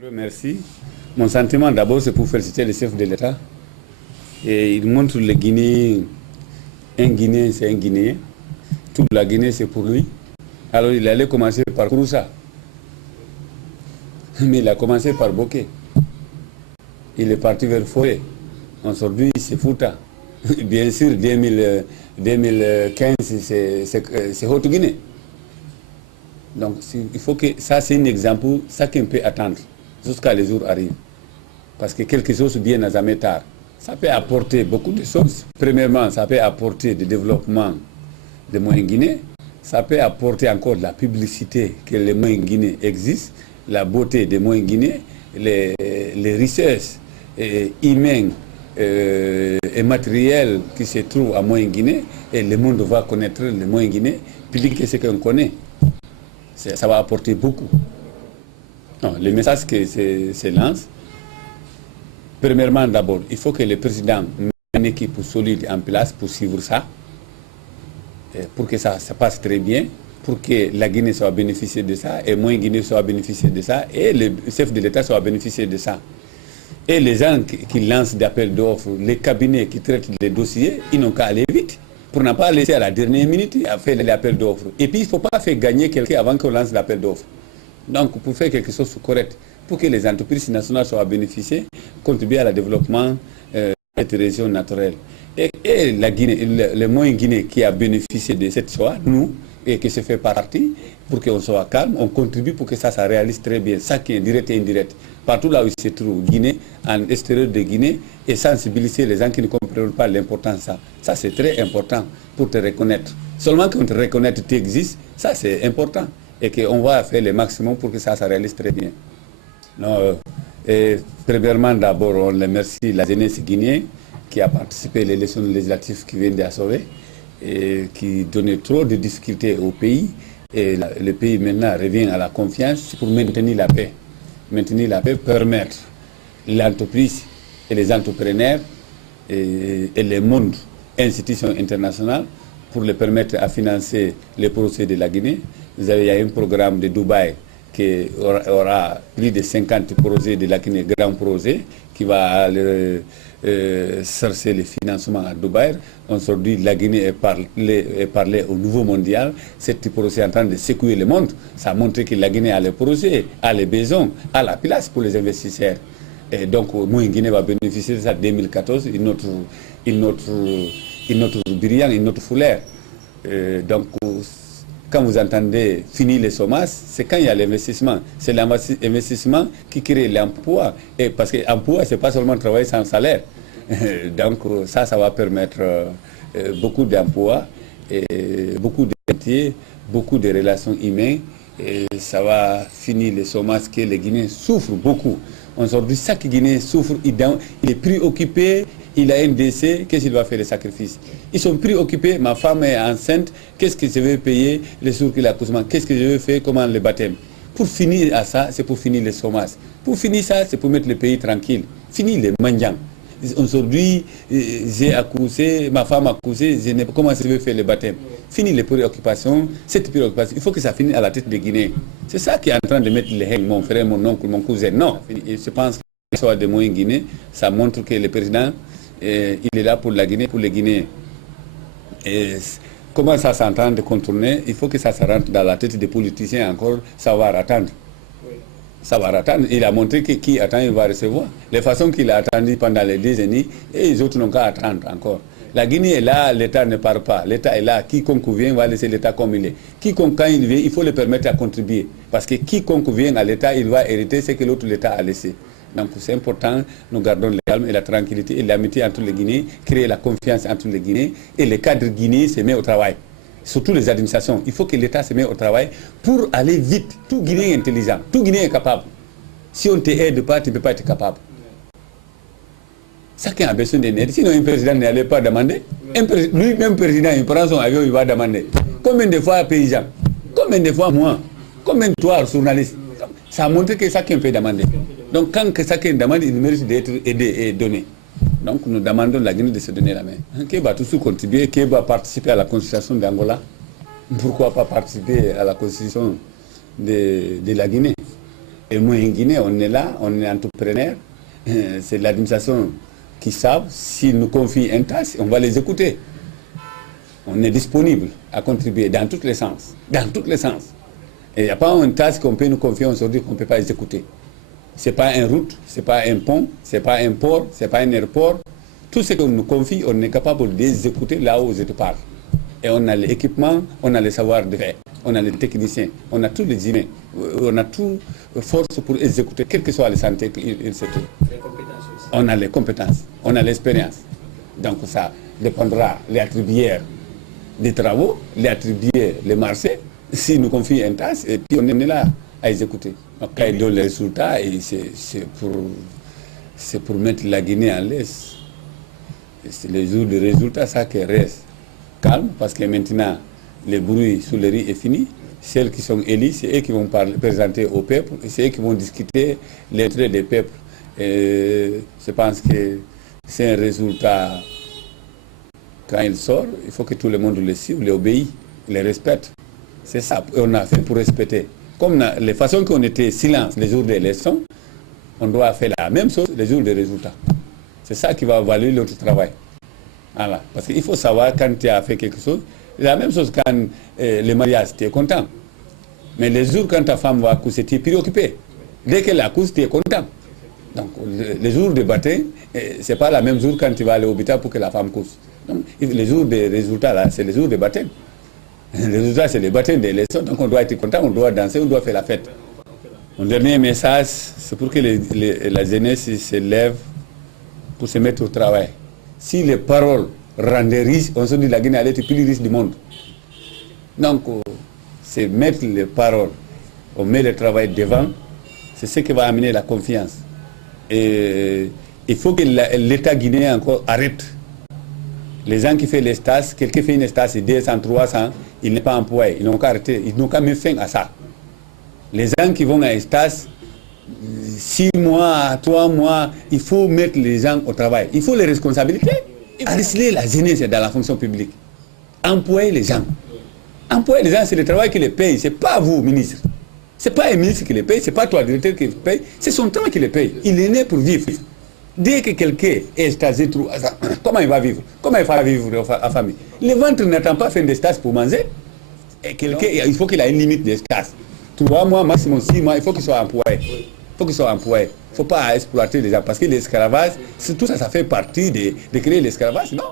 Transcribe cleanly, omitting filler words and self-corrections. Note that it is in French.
Merci. Mon sentiment d'abord, c'est pour féliciter le chef de l'État. Et il montre le Guinée, un Guinéen, c'est un Guinéen. Toute la Guinée, c'est pour lui. Alors il allait commencer par Kouroussa. Mais il a commencé par Bokeh. Il est parti vers Forêt. Aujourd'hui, c'est Fouta. Bien sûr, 2015, c'est Haute-Guinée. Donc, il faut que ça, c'est un exemple, ça qu'on peut attendre jusqu'à les jours arrivent. Parce que quelque chose bien n'a jamais tard. Ça peut apporter beaucoup de choses. Premièrement, ça peut apporter du développement de Moyen-Guinée. Ça peut apporter encore de la publicité que les Moyen-Guinée existent, la beauté des Moyen-Guinée, les richesses humaines et matérielles qui se trouvent à Moyen-Guinée. Et le monde va connaître le Moyen-Guinée plus que ce qu'on connaît. Ça va apporter beaucoup. Non, le message que se lance, premièrement d'abord, il faut que le président mette une équipe solide en place pour suivre ça, pour que ça passe très bien, pour que la Guinée soit bénéficiée de ça, et Moyen-Guinée soit bénéficiée de ça, et le chef de l'État soit bénéficié de ça. Et les gens qui lancent des appels d'offres, les cabinets qui traitent les dossiers, ils n'ont qu'à aller vite, pour ne pas laisser à la dernière minute à faire l'appel d'offres. Et puis, il ne faut pas faire gagner quelqu'un avant qu'on lance l'appel d'offres. Donc, pour faire quelque chose de correct, pour que les entreprises nationales soient bénéficiées, contribuer à la développement de cette région naturelle. Et la Guinée, le Moyen-Guinée qui a bénéficié de cette choix, nous, et que ça fait partie, pour qu'on soit calme, on contribue pour que ça réalise très bien, ça qui est direct et indirect. Partout là où il se trouve, Guinée, en extérieur de Guinée, et sensibiliser les gens qui ne comprennent pas l'importance de ça. Ça, c'est très important pour te reconnaître. Seulement qu'on te reconnaître, tu existes, ça, c'est important. Et qu'on va faire le maximum pour que ça réalise très bien. Non, premièrement, d'abord, on remercie la jeunesse guinéenne qui a participé à l'élection législative qui vient d'assurer et qui donnait trop de difficultés au pays. Et le pays maintenant revient à la confiance pour maintenir la paix. Maintenir la paix, permettre l'entreprise et les entrepreneurs et le monde, institutions internationales, pour les permettre à financer les projets de la Guinée. Il y a un programme de Dubaï qui aura plus de 50 projets de la Guinée, grands projets, qui va chercher le financement à Dubaï. Aujourd'hui, la Guinée est parlée au niveau mondial. Ce projet est en train de secouer le monde. Ça montre que la Guinée a les projets, a les besoins, a la place pour les investisseurs. Et donc, Moyen-Guinée va bénéficier de ça en 2014, une autre brillant, une autre foulère. Donc, quand vous entendez finir les chômages, c'est quand il y a l'investissement. C'est l'investissement qui crée l'emploi. Et parce que l'emploi, ce n'est pas seulement travailler sans salaire. Donc ça va permettre beaucoup d'emplois, beaucoup de métiers, beaucoup de relations humaines. Et ça va finir les chômages que les Guinéens souffrent beaucoup. Aujourd'hui, chaque Guinéen souffre, il est préoccupé, il a un décès, qu'est-ce qu'il va faire les sacrifices? Ils sont préoccupés, ma femme est enceinte, qu'est-ce que je vais payer, les jours qu'il a accouchement, qu'est-ce que je vais faire, comment le baptême? Pour finir à ça, c'est pour finir les chômages. Pour finir ça, c'est pour mettre le pays tranquille. Finir les mendiants. Aujourd'hui, j'ai accouché, ma femme a accouché, comment je vais faire le baptême? Finir les préoccupations, cette préoccupation, il faut que ça finisse à la tête des Guinéens. C'est ça qui est en train de mettre les haines, mon frère, mon oncle, mon cousin. Non, je pense que l'histoire de Moyen-Guinée, ça montre que le président, il est là pour la Guinée, pour les Guinéens. Et comment ça s'entend de contourner? Il faut que ça rentre dans la tête des politiciens encore, ça va attendre. Ça va attendre. Il a montré que qui attend, il va recevoir. Les façons qu'il a attendu pendant les décennies, et les autres n'ont qu'à attendre encore. La Guinée est là, l'État ne part pas. L'État est là, quiconque vient va laisser l'État comme il est. Quiconque, quand il vient, il faut le permettre à contribuer. Parce que quiconque vient à l'État, il va hériter ce que l'autre l'État a laissé. Donc c'est important, nous gardons le calme et la tranquillité et l'amitié entre les Guinéens, créer la confiance entre les Guinéens et les cadres guinéens se mettent au travail. Surtout les administrations. Il faut que l'État se mette au travail pour aller vite. Tout Guinéen est intelligent, tout Guinéen est capable. Si on ne t'aide pas, tu ne peux pas être capable. Chacun a besoin d'aide. Sinon, un président n'allait pas demander. Lui-même président, il prend son avion, il va demander. Combien de fois paysan? Combien de fois moi? Combien de fois journaliste? Ça a montré que chacun peut demander. Donc, quand chacun demande, il mérite d'être aidé et donné. Donc, nous demandons la Guinée de se donner la main. Qui va tous contribuer? Qui va participer à la constitution d'Angola? Pourquoi pas participer à la constitution de la Guinée? Et moi, en Guinée, on est là, on est entrepreneur. C'est l'administration qui savent. S'ils nous confient un tâche, on va les écouter. On est disponible à contribuer dans tous les sens. Dans tous les sens. Et il n'y a pas une tâche qu'on peut nous confier aujourd'hui qu'on ne peut pas exécuter. Ce n'est pas une route, ce n'est pas un pont, ce n'est pas un port, ce n'est pas un aéroport. Tout ce qu'on nous confie, on est capable d'exécuter là où je te parle. Et on a l'équipement, on a le savoir de faire, on a les techniciens, on a tous les humains, on a toute force pour exécuter, quelle que soit la santé qu'il se trouve. Les compétences aussi. On a les compétences, on a l'expérience. Donc ça dépendra les attribuer des travaux, les attribuer les marchés, s'ils nous confient un tâche, et puis on est là à exécuter. Donc quand ils donnent les résultats, c'est pour mettre la Guinée en l'aise. C'est les jours de résultats, ça qui reste calme, parce que maintenant, le bruit sous le riz est fini. Celles qui sont élites, c'est eux qui vont présenter au peuple, c'est eux qui vont discuter les traits des peuples. Et je pense que c'est un résultat, quand il sort, il faut que tout le monde le suive, l'obéit, le respecte. C'est ça, on a fait pour respecter. Comme les façons qu'on était silence les jours des leçons, on doit faire la même chose les jours des résultats. C'est ça qui va valoir notre travail. Voilà. Parce qu'il faut savoir quand tu as fait quelque chose. La même chose quand le mariage, tu es content. Mais les jours quand ta femme va accoucher, tu es préoccupé. Dès qu'elle accouche, tu es content. Donc les jours de baptême, ce n'est pas le même jour quand tu vas aller au l'hôpital pour que la femme couche. Donc, les jours des résultats, là, c'est les jours de baptême. Les résultats, c'est les baptêmes des leçons. Donc on doit être content, on doit danser, on doit faire la fête. Mon dernier message, c'est pour que la jeunesse se lève pour se mettre au travail. Si les paroles rendaient riches, on se dit que la Guinée allait être plus riche du monde. Donc, c'est mettre les paroles, on met le travail devant, c'est ce qui va amener la confiance. Et il faut que l'État guinéen encore arrête. Les gens qui font les stages, quelqu'un fait une stage, c'est 200, 300, il n'est pas employé, ils n'ont qu'à arrêter, ils n'ont qu'à mettre fin à ça. Les gens qui vont à un stage, 6 mois, 3 mois, il faut mettre les gens au travail. Il faut les responsabilités. Arrêter la jeunesse dans la fonction publique. Employer les gens. Employer les gens, c'est le travail qui les paye. Ce n'est pas vous, ministre. Ce n'est pas un ministre qui les paye, ce n'est pas toi, directeur, qui les paye. C'est son temps qui les paye. Il est né pour vivre. Dès que quelqu'un est stasé, comment il va vivre? Comment il va vivre en famille? Le ventre n'attend pas fin de stage pour manger. Et quelqu'un, il faut qu'il ait une limite de stage. 3 mois, maximum 6 mois, il faut qu'il soit employé. Il faut qu'ils soient employés. Il ne faut pas exploiter les gens. Parce que l'esclavage, tout ça, ça fait partie de créer l'esclavage, non?